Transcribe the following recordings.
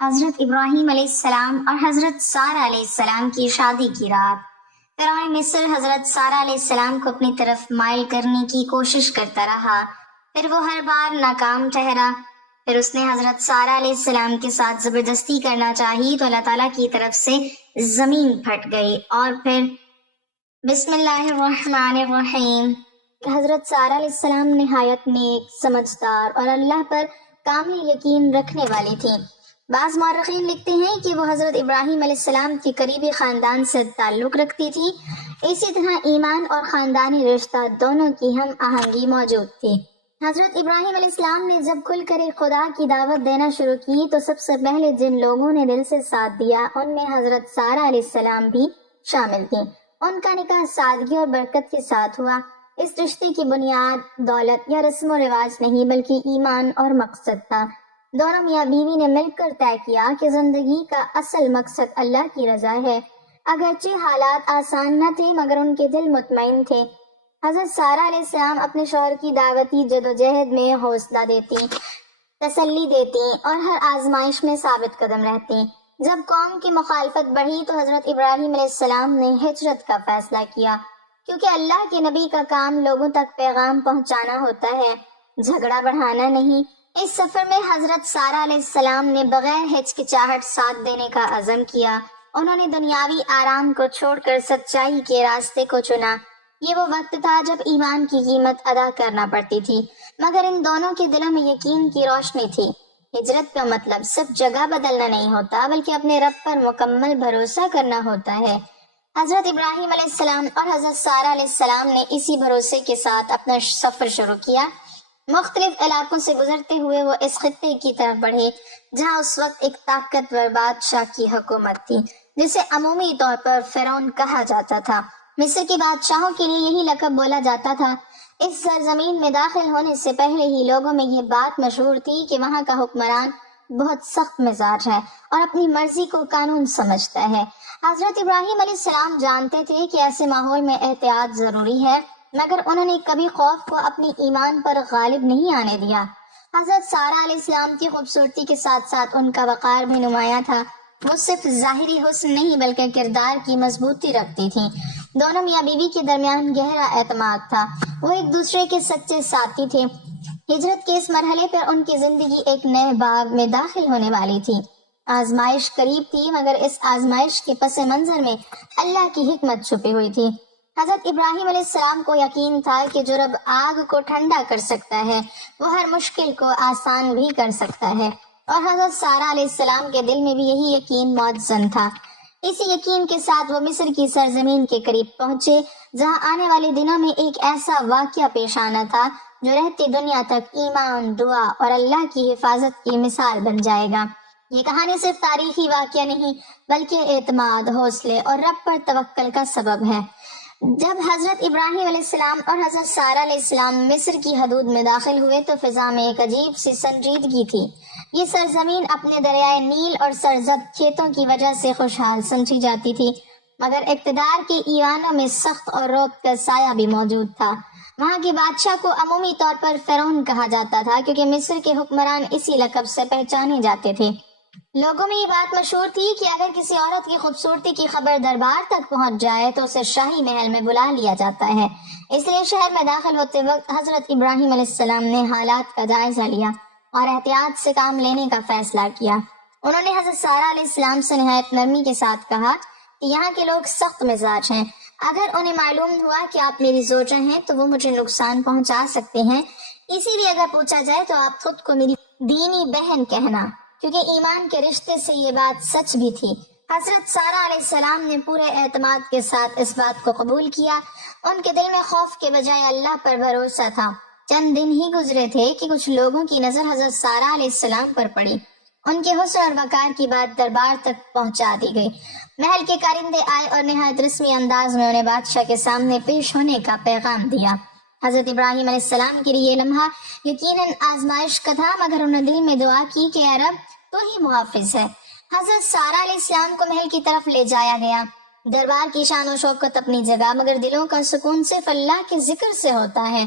حضرت ابراہیم علیہ السلام اور حضرت سارہ علیہ السلام کی شادی کی رات۔ فرعون مصر حضرت سارہ علیہ السلام کو اپنی طرف مائل کرنے کی کوشش کرتا رہا، پھر وہ ہر بار ناکام ٹھہرا۔ پھر اس نے حضرت سارہ علیہ السلام کے ساتھ زبردستی کرنا چاہی تو اللہ تعالیٰ کی طرف سے زمین پھٹ گئی، اور پھر بسم اللہ الرحمن الرحیم۔ حضرت سارہ علیہ السلام نہایت نیک، سمجھدار اور اللہ پر کامل یقین رکھنے والی تھیں۔ بعض مورخین لکھتے ہیں کہ وہ حضرت ابراہیم علیہ السلام کی قریبی خاندان سے تعلق رکھتی تھی، اسی طرح ایمان اور خاندانی رشتہ دونوں کی ہم آہنگی موجود تھی۔ حضرت ابراہیم علیہ السلام نے جب کھل کر خدا کی دعوت دینا شروع کی تو سب سے پہلے جن لوگوں نے دل سے ساتھ دیا ان میں حضرت سارہ علیہ السلام بھی شامل تھیں۔ ان کا نکاح سادگی اور برکت کے ساتھ ہوا۔ اس رشتے کی بنیاد دولت یا رسم و رواج نہیں بلکہ ایمان اور مقصد تھا۔ دونوں میاں بیوی نے مل کر طے کیا کہ زندگی کا اصل مقصد اللہ کی رضا ہے۔ اگرچہ حالات آسان نہ تھے مگر ان کے دل مطمئن تھے۔ حضرت سارہ علیہ السلام اپنے شوہر کی دعوتی جدوجہد میں حوصلہ دیتی، تسلی دیتی اور ہر آزمائش میں ثابت قدم رہتی۔ جب قوم کی مخالفت بڑھی تو حضرت ابراہیم علیہ السلام نے ہجرت کا فیصلہ کیا، کیونکہ اللہ کے نبی کا کام لوگوں تک پیغام پہنچانا ہوتا ہے، جھگڑا بڑھانا نہیں۔ اس سفر میں حضرت سارہ علیہ السلام نے بغیر ہچکچاہٹ ساتھ دینے کا عزم کیا۔ انہوں نے دنیاوی آرام کو چھوڑ کر سچائی کے راستے کو چنا۔ یہ وہ وقت تھا جب ایمان کی قیمت ادا کرنا پڑتی تھی، مگر ان دونوں کے دلوں میں یقین کی روشنی تھی۔ ہجرت کا مطلب صرف جگہ بدلنا نہیں ہوتا بلکہ اپنے رب پر مکمل بھروسہ کرنا ہوتا ہے۔ حضرت ابراہیم علیہ السلام اور حضرت سارہ علیہ السلام نے اسی بھروسے کے ساتھ اپنا سفر شروع کیا۔ مختلف علاقوں سے گزرتے ہوئے وہ اس خطے کی طرف بڑھے جہاں اس وقت ایک طاقتور بادشاہ کی حکومت تھی جسے عمومی طور پر فرعون کہا جاتا تھا۔ مصر کے بادشاہوں کے لیے یہی لقب بولا جاتا تھا۔ اس سرزمین میں داخل ہونے سے پہلے ہی لوگوں میں یہ بات مشہور تھی کہ وہاں کا حکمران بہت سخت مزاج ہے اور اپنی مرضی کو قانون سمجھتا ہے۔ حضرت ابراہیم علیہ السلام جانتے تھے کہ ایسے ماحول میں احتیاط ضروری ہے، مگر انہوں نے کبھی خوف کو اپنی ایمان پر غالب نہیں آنے دیا۔ حضرت سارہ علیہ السلام کی خوبصورتی کے ساتھ ساتھ ان کا وقار بھی نمایاں تھا۔ وہ صرف ظاہری حسن نہیں بلکہ کردار کی مضبوطی رکھتی تھیں۔ دونوں میاں بیوی کے درمیان گہرا اعتماد تھا، وہ ایک دوسرے کے سچے ساتھی تھے۔ ہجرت کے اس مرحلے پر ان کی زندگی ایک نئے باب میں داخل ہونے والی تھی۔ آزمائش قریب تھی مگر اس آزمائش کے پس منظر میں اللہ کی حکمت چھپی ہوئی تھی۔ حضرت ابراہیم علیہ السلام کو یقین تھا کہ جو رب آگ کو ٹھنڈا کر سکتا ہے وہ ہر مشکل کو آسان بھی کر سکتا ہے، اور حضرت سارہ علیہ السلام کے دل میں بھی یہی یقین موزن تھا۔ اسی یقین کے ساتھ وہ مصر کی سرزمین کے قریب پہنچے جہاں آنے والے دنوں میں ایک ایسا واقعہ پیش آنا تھا جو رہتی دنیا تک ایمان، دعا اور اللہ کی حفاظت کی مثال بن جائے گا۔ یہ کہانی صرف تاریخی واقعہ نہیں بلکہ اعتماد، حوصلے اور رب پر توکل کا سبب ہے۔ جب حضرت ابراہیم علیہ السلام اور حضرت سارہ علیہ السلام مصر کی حدود میں داخل ہوئے تو فضا میں ایک عجیب سی سنجیدگی تھی۔ یہ سرزمین اپنے دریائے نیل اور سرزد کھیتوں کی وجہ سے خوشحال سمجھی جاتی تھی، مگر اقتدار کے ایوانوں میں سخت اور روب کا سایہ بھی موجود تھا۔ وہاں کے بادشاہ کو عمومی طور پر فرعون کہا جاتا تھا کیونکہ مصر کے حکمران اسی لقب سے پہچانے جاتے تھے۔ لوگوں میں یہ بات مشہور تھی کہ اگر کسی عورت کی خوبصورتی کی خبر دربار تک پہنچ جائے تو اسے شاہی محل میں بلا لیا جاتا ہے۔ اس لیے شہر میں داخل ہوتے وقت حضرت ابراہیم علیہ السلام نے حالات کا جائزہ لیا اور احتیاط سے کام لینے کا فیصلہ کیا۔ انہوں نے حضرت سارہ علیہ السلام سے نہایت نرمی کے ساتھ کہا کہ یہاں کے لوگ سخت مزاج ہیں، اگر انہیں معلوم ہوا کہ آپ میری زوجہ ہیں تو وہ مجھے نقصان پہنچا سکتے ہیں، اسی لیے اگر پوچھا جائے تو آپ خود کو میری دینی بہن کہنا، کیونکہ ایمان کے رشتے سے یہ بات سچ بھی تھی۔ حضرت سارہ علیہ السلام نے پورے اعتماد کے ساتھ اس بات کو قبول کیا۔ ان کے دل میں خوف کے بجائے اللہ پر بھروسہ تھا۔ چند دن ہی گزرے تھے کہ کچھ لوگوں کی نظر حضرت سارہ علیہ السلام پر پڑی۔ ان کے حسن اور وقار کی بات دربار تک پہنچا دی گئی۔ محل کے کارندے آئے اور نہایت رسمی انداز میں انہیں بادشاہ کے سامنے پیش ہونے کا پیغام دیا۔ حضرت ابراہیم علیہ السلام کے لیے یہ لمحہ یقیناً آزمائش کا تھا، مگر انہوں نے دل میں دعا کی کہ اے رب تو ہی محافظ ہے۔ حضرت سارہ علیہ السلام کو محل کی طرف لے جایا گیا۔ دربار کی شان و شوکت اپنی جگہ، مگر دلوں کا سکون صرف اللہ کے ذکر سے ہوتا ہے۔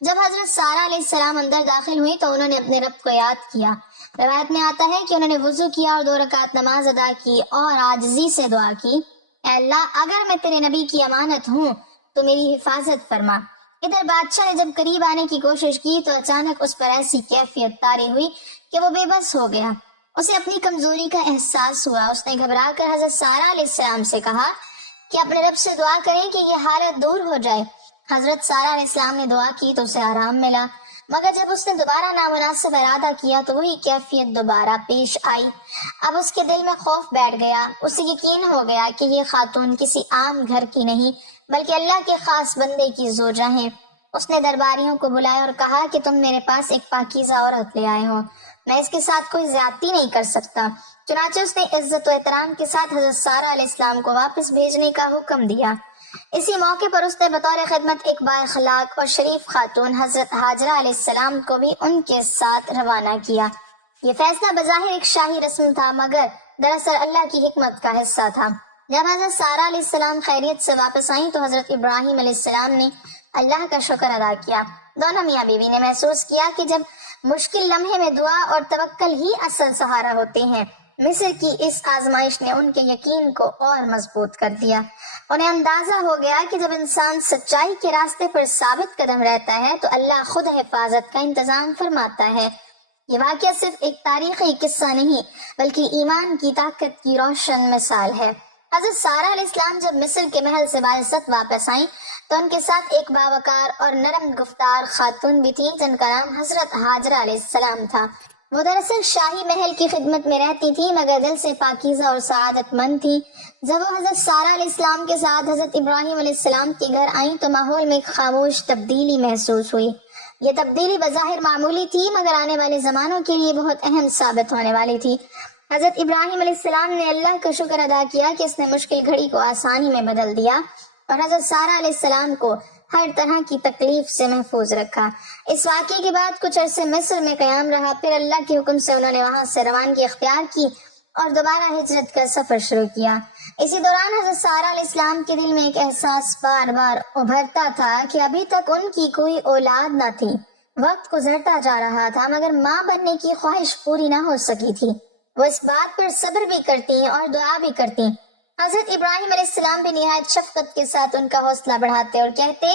جب حضرت سارہ علیہ السلام اندر داخل ہوئی تو انہوں نے اپنے رب کو یاد کیا۔ روایت میں آتا ہے کہ انہوں نے وضو کیا اور 2 رکعت نماز ادا کی اور عاجزی سے دعا کی، اے اللہ اگر میں تیرے نبی کی امانت ہوں تو میری حفاظت فرما۔ ادھر بادشاہ نے جب قریب آنے کی کوشش کی تو اچانک اس پر ایسی کیفیت طاری ہوئی کہ وہ بے بس ہو گیا۔ اسے اپنی کمزوری کا احساس ہوا۔ اس نے گھبرا کر حضرت سارہ علیہ السلام سے کہا کہ اپنے رب سے دعا کریں کہ یہ حالت دور ہو جائے۔ حضرت سارہ علیہ السلام نے دعا کی تو اسے آرام ملا، مگر جب اس نے دوبارہ نامناسب ارادہ کیا تو وہی کیفیت دوبارہ پیش آئی۔ اب اس کے دل میں خوف بیٹھ گیا۔ اسے یقین ہو گیا کہ یہ خاتون کسی عام گھر کی نہیں بلکہ اللہ کے خاص بندے کی زوجہ ہیں۔ اس نے درباریوں کو بلایا اور کہا کہ تم میرے پاس ایک پاکیزہ عورت لے آئے ہو، میں اس کے ساتھ کوئی زیادتی نہیں کر سکتا۔ چنانچہ اس نے عزت و احترام کے ساتھ حضرت سارہ علیہ السلام کو واپس بھیجنے کا حکم دیا۔ اسی موقع پر اس نے بطور خدمت ایک با اخلاق اور شریف خاتون حضرت ہاجرہ علیہ السلام کو بھی ان کے ساتھ روانہ کیا۔ یہ فیصلہ بظاہر ایک شاہی رسم تھا مگر دراصل اللہ کی حکمت کا حصہ تھا۔ جب حضرت سارہ علیہ السلام خیریت سے واپس آئیں تو حضرت ابراہیم علیہ السلام نے اللہ کا شکر ادا کیا۔ دونوں میاں بیوی نے محسوس کیا کہ جب مشکل لمحے میں دعا اور توکل ہی اصل سہارا ہوتے ہیں۔ مصر کی اس آزمائش نے ان کے یقین کو اور مضبوط کر دیا۔ انہیں اندازہ ہو گیا کہ جب انسان سچائی کے راستے پر ثابت قدم رہتا ہے تو اللہ خود حفاظت کا انتظام فرماتا ہے۔ یہ واقعہ صرف ایک تاریخی قصہ نہیں بلکہ ایمان کی طاقت کی روشن مثال ہے۔ حضرت سارہ علیہ السلام جب مصر کے محل سے بعزت واپس آئیں تو ان کے ساتھ ایک باوقار اور نرم گفتار خاتون بھی تھی جن کا نام حضرت ہاجرہ علیہ السلام تھا۔ وہ دراصل شاہی محل کی خدمت میں رہتی تھی مگر دل سے پاکیزہ اور سعادت مند تھی۔ جب وہ حضرت سارہ علیہ السلام کے ساتھ حضرت ابراہیم علیہ السلام کے گھر آئیں تو ماحول میں ایک خاموش تبدیلی محسوس ہوئی۔ یہ تبدیلی بظاہر معمولی تھی مگر آنے والے زمانوں کے لیے بہت اہم ثابت ہونے والی تھی۔ حضرت ابراہیم علیہ السلام نے اللہ کا شکر ادا کیا کہ اس نے مشکل گھڑی کو آسانی میں بدل دیا اور حضرت سارہ علیہ السلام کو ہر طرح کی تکلیف سے محفوظ رکھا۔ اس واقعے کے بعد کچھ عرصے مصر میں قیام رہا، پھر اللہ کے حکم سے انہوں نے وہاں سے روانگی اختیار کی اور دوبارہ ہجرت کا سفر شروع کیا۔ اسی دوران حضرت سارہ علیہ السلام کے دل میں ایک احساس بار بار ابھرتا تھا کہ ابھی تک ان کی کوئی اولاد نہ تھی۔ وقت گزرتا جا رہا تھا مگر ماں بننے کی خواہش پوری نہ ہو سکی تھی۔ وہ اس بات پر صبر بھی کرتی اور دعا بھی کرتی۔ حضرت ابراہیم علیہ السلام بھی نہایت شفقت کے ساتھ ان کا حوصلہ بڑھاتے اور کہتے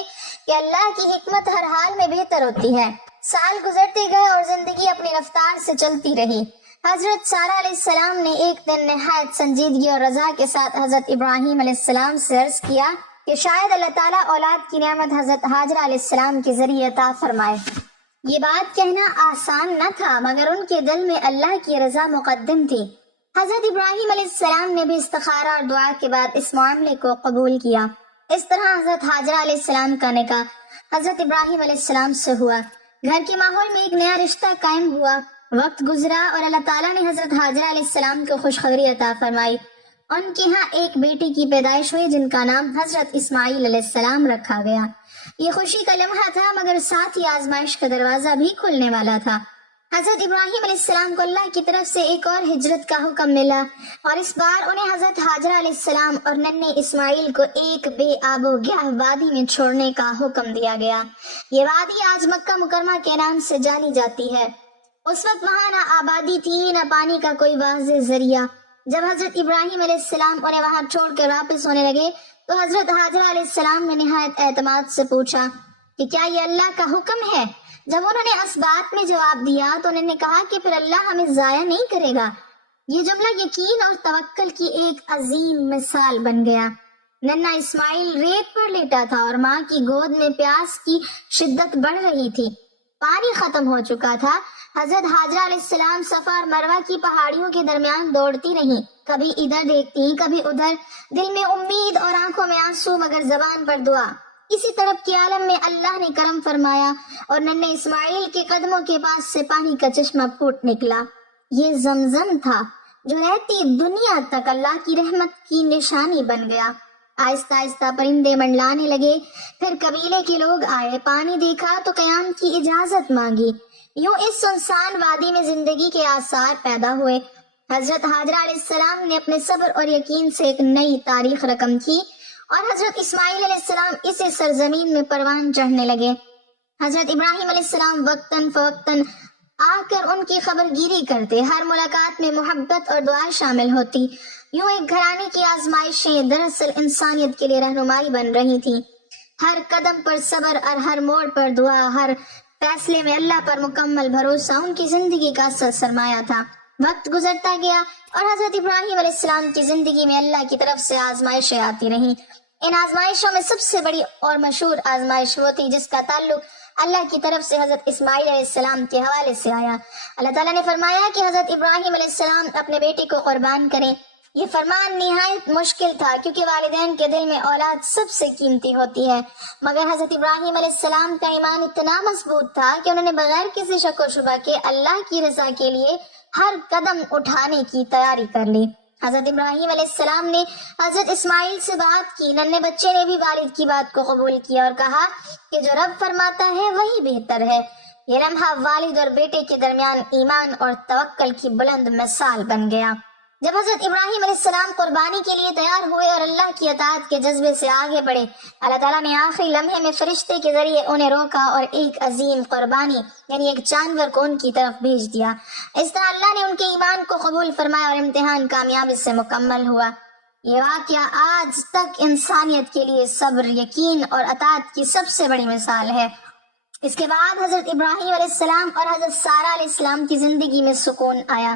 کہ اللہ کی حکمت ہر حال میں بہتر ہوتی ہے۔ سال گزرتے گئے اور زندگی اپنی رفتار سے چلتی رہی۔ حضرت سارہ علیہ السلام نے ایک دن نہایت سنجیدگی اور رضا کے ساتھ حضرت ابراہیم علیہ السلام سے عرض کیا کہ شاید اللہ تعالیٰ اولاد کی نعمت حضرت ہاجرہ علیہ السلام کے ذریعے عطا فرمائے۔ یہ بات کہنا آسان نہ تھا مگر ان کے دل میں اللہ کی رضا مقدم تھی۔ حضرت ابراہیم علیہ السلام نے بھی استخارہ اور دعا کے بعد اس معاملے کو قبول کیا۔ اس طرح حضرت ہاجرہ علیہ السلام کا نکاح حضرت ابراہیم علیہ السلام سے ہوا۔ گھر کے ماحول میں ایک نیا رشتہ قائم ہوا۔ وقت گزرا اور اللہ تعالیٰ نے حضرت ہاجرہ علیہ السلام کو خوشخبری عطا فرمائی۔ ان کے ہاں ایک بیٹی کی پیدائش ہوئی جن کا نام حضرت اسماعیل علیہ السلام رکھا گیا۔ یہ خوشی کا لمحہ تھا مگر ساتھ ہی آزمائش کا دروازہ بھی کھلنے والا تھا۔ حضرت ابراہیم علیہ السلام کو اللہ کی طرف سے ایک اور ہجرت کا حکم ملا اور اس بار انہیں حضرت ہاجرہ علیہ السلام اور ننھے اسماعیل کو ایک بے آب و گیاہ وادی میں چھوڑنے کا حکم دیا گیا۔ یہ وادی آج مکہ مکرمہ کے نام سے جانی جاتی ہے۔ اس وقت وہاں نہ آبادی تھی نہ پانی کا کوئی واضح ذریعہ۔ جب حضرت ابراہیم علیہ السلام انہیں وہاں چھوڑ کر واپس ہونے لگے تو حضرت ہاجرہ علیہ السلام نے نہایت اعتماد سے پوچھا کہ کیا یہ اللہ کا حکم ہے؟ جب انہوں نے اس بات میں جواب دیا تو انہوں نے کہا کہ پھر اللہ ہمیں ضائع نہیں کرے گا۔ یہ جملہ یقین اور توکل کی ایک عظیم مثال بن گیا۔ ننھا اسماعیل ریت پر لیٹا تھا اور ماں کی گود میں پیاس کی شدت بڑھ رہی تھی۔ پانی ختم ہو چکا تھا۔ حضرت ہاجرہ علیہ السلام صفا اور مروہ کی پہاڑیوں کے درمیان دوڑتی رہیں، کبھی ادھر دیکھتی کبھی ادھر، دل میں امید اور آنکھوں میں آنسو مگر زبان پر دعا۔ اسی طرف کے عالم میں اللہ نے کرم فرمایا اور ننھے اسماعیل کے قدموں کے پاس سے پانی کا چشمہ پھوٹ نکلا۔ یہ زمزم تھا جو رہتی دنیا تک اللہ کی رحمت کی نشانی بن گیا۔ آہستہ آہستہ پرندے منڈلانے لگے، پھر قبیلے کے لوگ آئے، پانی دیکھا تو قیام کی اجازت مانگی۔ یوں اس سنسان وادی میں زندگی کے آثار پیدا ہوئے۔ حضرت ہاجرہ علیہ السلام نے اپنے صبر اور یقین سے ایک نئی تاریخ رقم کی اور حضرت اسماعیل علیہ السلام اسی سرزمین میں پروان چڑھنے لگے۔ حضرت ابراہیم علیہ السلام وقتاً فوقتاً آ کر ان کی خبر گیری کرتے، ہر ملاقات میں محبت اور دعا شامل ہوتی۔ یوں ایک گھرانے کی آزمائشیں دراصل انسانیت کے لیے رہنمائی بن رہی تھی۔ ہر قدم پر صبر اور ہر موڑ پر دعا، ہر فیصلے میں اللہ پر مکمل بھروسہ ان کی زندگی کا اصل سرمایہ تھا۔ وقت گزرتا گیا اور حضرت ابراہیم علیہ السلام کی زندگی میں اللہ کی طرف سے آزمائشیں آتی رہیں۔ ان آزمائشوں میں سب سے بڑی اور مشہور آزمائش وہ تھی جس کا تعلق اللہ کی طرف سے حضرت اسماعیل علیہ السلام کے حوالے سے آیا۔ اللہ تعالیٰ نے فرمایا کہ حضرت ابراہیم علیہ السلام اپنے بیٹے کو قربان کریں۔ یہ فرمان نہایت مشکل تھا کیونکہ والدین کے دل میں اولاد سب سے قیمتی ہوتی ہے، مگر حضرت ابراہیم علیہ السلام کا ایمان اتنا مضبوط تھا کہ انہوں نے بغیر کسی شک و شبہ کے اللہ کی رضا کے لیے ہر قدم اٹھانے کی تیاری کر لی۔ حضرت ابراہیم علیہ السلام نے حضرت اسماعیل سے بات کی۔ ننھے بچے نے بھی والد کی بات کو قبول کیا اور کہا کہ جو رب فرماتا ہے وہی بہتر ہے۔ یہ لمحہ والد اور بیٹے کے درمیان ایمان اور توکل کی بلند مثال بن گیا۔ جب حضرت ابراہیم علیہ السلام قربانی کے لیے تیار ہوئے اور اللہ کی اطاعت کے جذبے سے آگے بڑھے، اللہ تعالیٰ نے آخری لمحے میں فرشتے کے ذریعے انہیں روکا اور ایک عظیم قربانی یعنی ایک جانور کو ان کی طرف بھیج دیا۔ اس طرح اللہ نے ان کے ایمان کو قبول فرمایا اور امتحان کامیابی سے مکمل ہوا۔ یہ واقعہ آج تک انسانیت کے لیے صبر، یقین اور اطاعت کی سب سے بڑی مثال ہے۔ اس کے بعد حضرت ابراہیم علیہ السلام اور حضرت سارہ علیہ السلام کی زندگی میں سکون آیا۔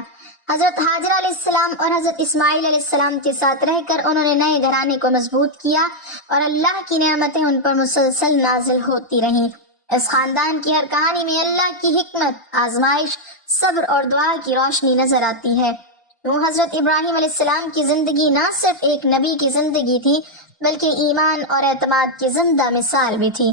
حضرت حاجرہ علیہ السلام اور حضرت اسماعیل علیہ السلام کے ساتھ رہ کر انہوں نے نئے گھرانے کو مضبوط کیا اور اللہ کی نعمتیں ان پر مسلسل نازل ہوتی رہیں۔ اس خاندان کی ہر کہانی میں اللہ کی حکمت، آزمائش، صبر اور دعا کی روشنی نظر آتی ہے۔ حضرت ابراہیم علیہ السلام کی زندگی نہ صرف ایک نبی کی زندگی تھی بلکہ ایمان اور اعتماد کی زندہ مثال بھی تھی۔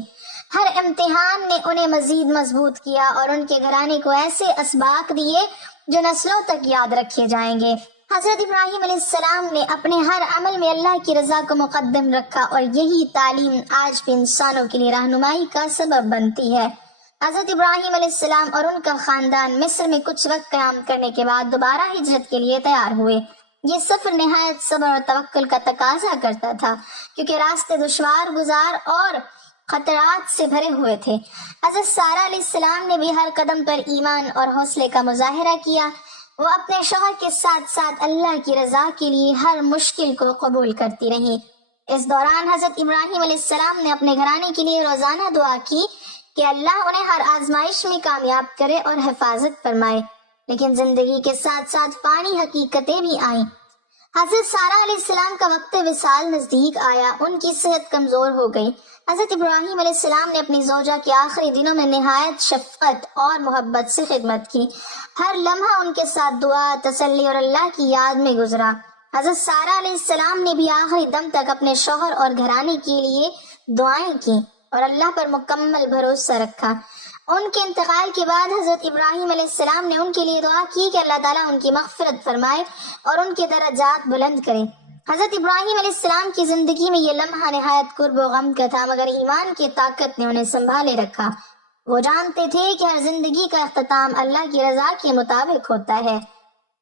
ہر امتحان نے انہیں مزید مضبوط کیا اور ان کے گھرانے کو ایسے اسباق دیے جو نسلوں تک یاد رکھے جائیں گے۔ حضرت ابراہیم علیہ السلام نے اپنے ہر عمل میں اللہ کی رضا کو مقدم رکھا اور یہی تعلیم آج بھی انسانوں کے لیے رہنمائی کا سبب بنتی ہے۔ حضرت ابراہیم علیہ السلام اور ان کا خاندان مصر میں کچھ وقت قیام کرنے کے بعد دوبارہ ہجرت کے لیے تیار ہوئے۔ یہ سفر نہایت صبر اور توکل کا تقاضا کرتا تھا کیونکہ راستے دشوار گزار اور خطرات سے بھرے ہوئے تھے۔ حضرت سارہ علیہ السلام نے بھی ہر قدم پر ایمان اور حوصلے کا مظاہرہ کیا۔ وہ اپنے شوہر کے ساتھ ساتھ اللہ کی رضا کے لیے ہر مشکل کو قبول کرتی رہی۔ اس دوران حضرت ابراہیم علیہ السلام نے اپنے گھرانے کے لیے روزانہ دعا کی کہ اللہ انہیں ہر آزمائش میں کامیاب کرے اور حفاظت فرمائے۔ لیکن زندگی کے ساتھ ساتھ فانی حقیقتیں بھی آئیں۔ حضرت سارہ علیہ السلام کا وقت وصال نزدیک آیا۔ ان کی صحت کمزور ہو گئی۔ حضرت ابراہیم علیہ السلام نے اپنی زوجہ کے آخری دنوں میں نہایت شفقت اور محبت سے خدمت کی۔ ہر لمحہ ان کے ساتھ دعا، تسلی اور اللہ کی یاد میں گزرا۔ حضرت سارہ علیہ السلام نے بھی آخری دم تک اپنے شوہر اور گھرانے کے لیے دعائیں کی اور اللہ پر مکمل بھروسہ رکھا۔ ان کے انتقال کے بعد حضرت ابراہیم علیہ السلام نے ان کے لیے دعا کی کہ اللہ تعالیٰ ان کی مغفرت فرمائے اور ان کے درجات بلند کرے۔ حضرت ابراہیم علیہ السلام کی زندگی میں یہ لمحہ نہایت قرب و غم کا تھا، مگر ایمان کی طاقت نے انہیں سنبھالے رکھا۔ وہ جانتے تھے کہ ہر زندگی کا اختتام اللہ کی رضا کے مطابق ہوتا ہے۔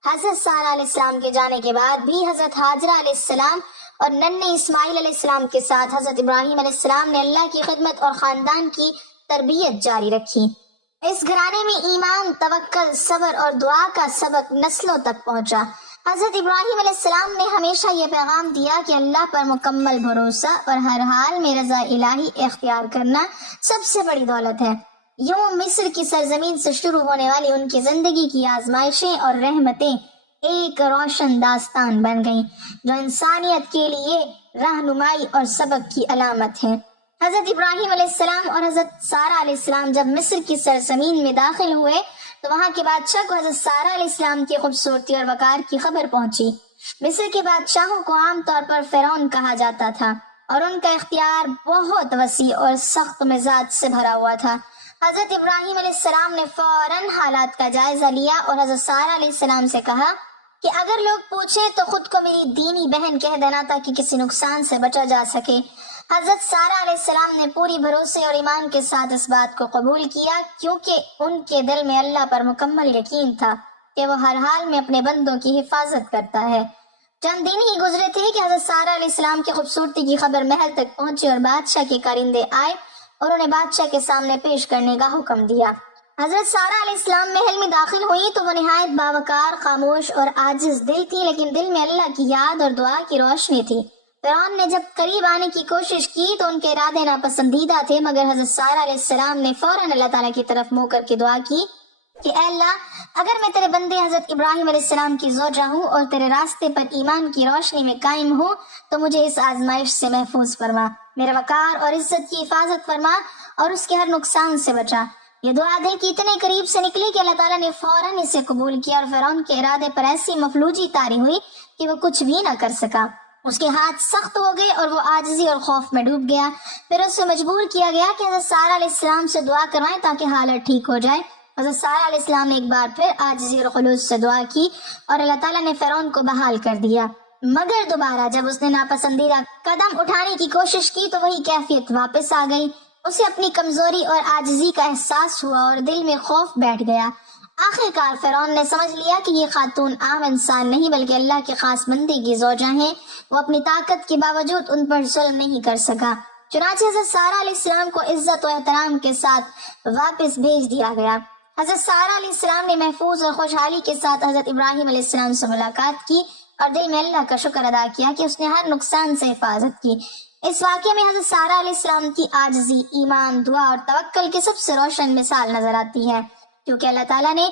حضرت سارہ علیہ السلام کے جانے کے بعد بھی حضرت حاجرہ علیہ السلام اور ننھے اسماعیل علیہ السلام کے ساتھ حضرت ابراہیم علیہ السلام نے اللہ کی خدمت اور خاندان کی تربیت جاری رکھی۔ اس گھرانے میں ایمان، توکل، صبر اور دعا کا سبق نسلوں تک پہنچا۔ حضرت ابراہیم علیہ السلام نے ہمیشہ یہ پیغام دیا کہ اللہ پر مکمل بھروسہ اور ہر حال میں رضا الہی اختیار کرنا سب سے بڑی دولت ہے۔ یوں مصر کی سرزمین سے شروع ہونے والی ان کی زندگی کی آزمائشیں اور رحمتیں ایک روشن داستان بن گئیں جو انسانیت کے لیے رہنمائی اور سبق کی علامت ہے۔ حضرت ابراہیم علیہ السلام اور حضرت سارہ علیہ السلام جب مصر کی سرزمین میں داخل ہوئے تو وہاں کے بادشاہ کو حضرت سارہ علیہ السلام کی خوبصورتی اور وقار کی خبر پہنچی۔ مصر کے بادشاہوں کو عام طور پر فرعون کہا جاتا تھا اور ان کا اختیار بہت وسیع اور سخت مزاج سے بھرا ہوا تھا۔ حضرت ابراہیم علیہ السلام نے فوراً حالات کا جائزہ لیا اور حضرت سارہ علیہ السلام سے کہا کہ اگر لوگ پوچھیں تو خود کو میری دینی بہن کہہ دینا تاکہ کسی نقصان سے بچا جا سکے۔ حضرت سارہ علیہ السلام نے پوری بھروسے اور ایمان کے ساتھ اس بات کو قبول کیا کیونکہ ان کے دل میں اللہ پر مکمل یقین تھا کہ وہ ہر حال میں اپنے بندوں کی حفاظت کرتا ہے۔ چند دن ہی گزرے تھے کہ حضرت سارہ علیہ السلام کی خوبصورتی کی خبر محل تک پہنچی اور بادشاہ کے کارندے آئے اور انہیں بادشاہ کے سامنے پیش کرنے کا حکم دیا۔ حضرت سارہ علیہ السلام محل میں داخل ہوئی تو وہ نہایت باوقار، خاموش اور عاجز دل تھی، لیکن دل میں اللہ کی یاد اور دعا کی روشنی تھی۔ فرعون نے جب قریب آنے کی کوشش کی تو ان کے ارادے ناپسندیدہ تھے، مگر حضرت سارہ علیہ السلام نے فوراً اللہ تعالیٰ کی طرف منہ کر کے دعا کی کہ اے اللہ، اگر میں تیرے بندے حضرت ابراہیم علیہ السلام کی زوجہ ہوں اور تیرے راستے پر ایمان کی روشنی میں قائم ہوں تو مجھے اس آزمائش سے محفوظ فرما، میرے وقار اور عزت کی حفاظت فرما اور اس کے ہر نقصان سے بچا۔ یہ دعا دل کی اتنے قریب سے نکلی کہ اللہ تعالیٰ نے فوراً اسے قبول کیا، اور فرعون کے ارادے پر ایسی مفلوجی طاری ہوئی کہ وہ کچھ بھی نہ کر سکا۔ اس کے ہاتھ سخت ہو گئے اور وہ عاجزی اور خوف میں ڈوب گیا۔ پھر اسے مجبور کیا گیا کہ حضرت سارہ علیہ السلام سے دعا کروائیں تاکہ حالت ٹھیک ہو جائے۔ حضرت سارہ علیہ السلام نے ایک بار پھر عاجزی اور خلوص سے دعا کی اور اللہ تعالیٰ نے فرعون کو بحال کر دیا، مگر دوبارہ جب اس نے ناپسندیدہ قدم اٹھانے کی کوشش کی تو وہی کیفیت واپس آ گئی۔ اسے اپنی کمزوری اور عاجزی کا احساس ہوا اور دل میں خوف بیٹھ گیا۔ آخر کار فرعون نے سمجھ لیا کہ یہ خاتون عام انسان نہیں بلکہ اللہ کے خاص بندے کی زوجہ ہیں۔ وہ اپنی طاقت کے باوجود ان پر ظلم نہیں کر سکا، چنانچہ حضرت سارہ علیہ السلام کو عزت و احترام کے ساتھ واپس بھیج دیا گیا۔ حضرت سارہ علیہ السلام نے محفوظ اور خوشحالی کے ساتھ حضرت ابراہیم علیہ السلام سے ملاقات کی اور دل میں اللہ کا شکر ادا کیا کہ اس نے ہر نقصان سے حفاظت کی۔ اس واقعے میں حضرت سارہ علیہ السلام کی عاجزی، ایمان، دعا اور توکل کی سب سے روشن مثال نظر آتی ہے، کیونکہ اللہ تعالیٰ نے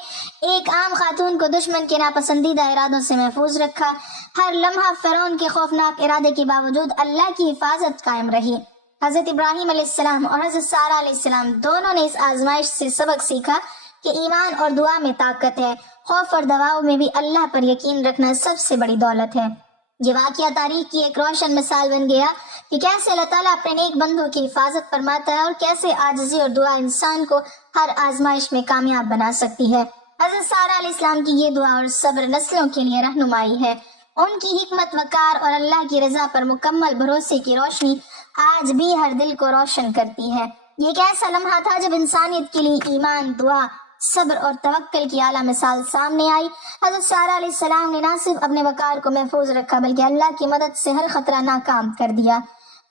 ایک عام خاتون کو دشمن کے ناپسندیدہ ارادوں سے محفوظ رکھا۔ ہر لمحہ فرعون کے خوفناک ارادے کے باوجود اللہ کی حفاظت قائم رہی۔ حضرت ابراہیم علیہ السلام اور حضرت سارہ علیہ السلام دونوں نے اس آزمائش سے سبق سیکھا کہ ایمان اور دعا میں طاقت ہے، خوف اور دباؤ میں بھی اللہ پر یقین رکھنا سب سے بڑی دولت ہے۔ یہ واقعہ تاریخ کی ایک روشن مثال بن گیا کہ کیسے اللہ تعالیٰ اپنے نیک بندوں کی حفاظت فرماتا ہے اور کیسے عاجزی اور دعا انسان کو ہر آزمائش میں کامیاب بنا سکتی ہے۔ حضرت سارہ علیہ السلام کی یہ دعا اور صبر نسلوں کے لیے رہنمائی ہے۔ ان کی حکمت، وقار اور اللہ کی رضا پر مکمل بھروسے کی روشنی آج بھی ہر دل کو روشن کرتی ہے۔ یہ ایک ایسا لمحہ تھا جب انسانیت کے لیے ایمان، دعا، صبر اور توکل کی اعلیٰ مثال سامنے آئی۔ حضرت سارہ علیہ السلام نے نہ صرف اپنے وقار کو محفوظ رکھا بلکہ اللہ کی مدد سے ہر خطرہ ناکام کر دیا۔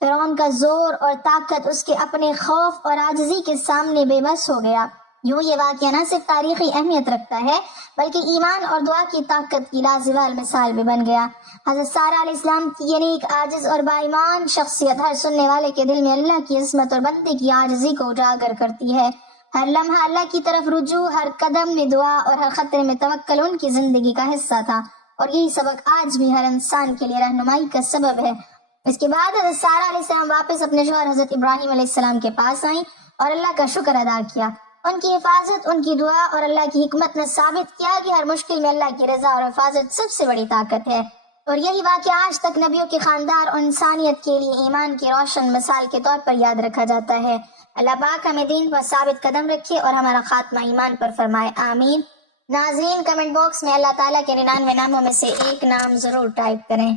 فرعون کا زور اور طاقت اس کے اپنے خوف اور عاجزی کے سامنے بے بس ہو گیا۔ یوں یہ واقعہ نہ صرف تاریخی اہمیت رکھتا ہے بلکہ ایمان اور دعا کی طاقت کی لازوال مثال بھی بن گیا۔ حضرت سارہ علیہ السلام کی یہ نیک، عاجز اور باایمان شخصیت ہر سننے والے کے دل میں اللہ کی عظمت اور بندے کی عاجزی کو اجاگر کرتی ہے۔ ہر لمحہ اللہ کی طرف رجوع، ہر قدم میں دعا اور ہر خطرے میں توکل ان کی زندگی کا حصہ تھا، اور یہی سبق آج بھی ہر انسان کے لیے رہنمائی کا سبب ہے۔ اس کے بعد حضرت سارہ علیہ السلام واپس اپنے شوہر حضرت ابراہیم علیہ السلام کے پاس آئیں اور اللہ کا شکر ادا کیا۔ ان کی حفاظت، ان کی دعا اور اللہ کی حکمت نے ثابت کیا کہ ہر مشکل میں اللہ کی رضا اور حفاظت سب سے بڑی طاقت ہے، اور یہی واقعہ آج تک نبیوں کے خاندان اور انسانیت کے لیے ایمان کی روشن مثال کے طور پر یاد رکھا جاتا ہے۔ اللہ پاک ہمیں دین پر ثابت قدم رکھے اور ہمارا خاتمہ ایمان پر فرمائے، آمین۔ ناظرین، کمنٹ باکس میں اللہ تعالیٰ کے 99 ناموں میں سے ایک نام ضرور ٹائپ کریں۔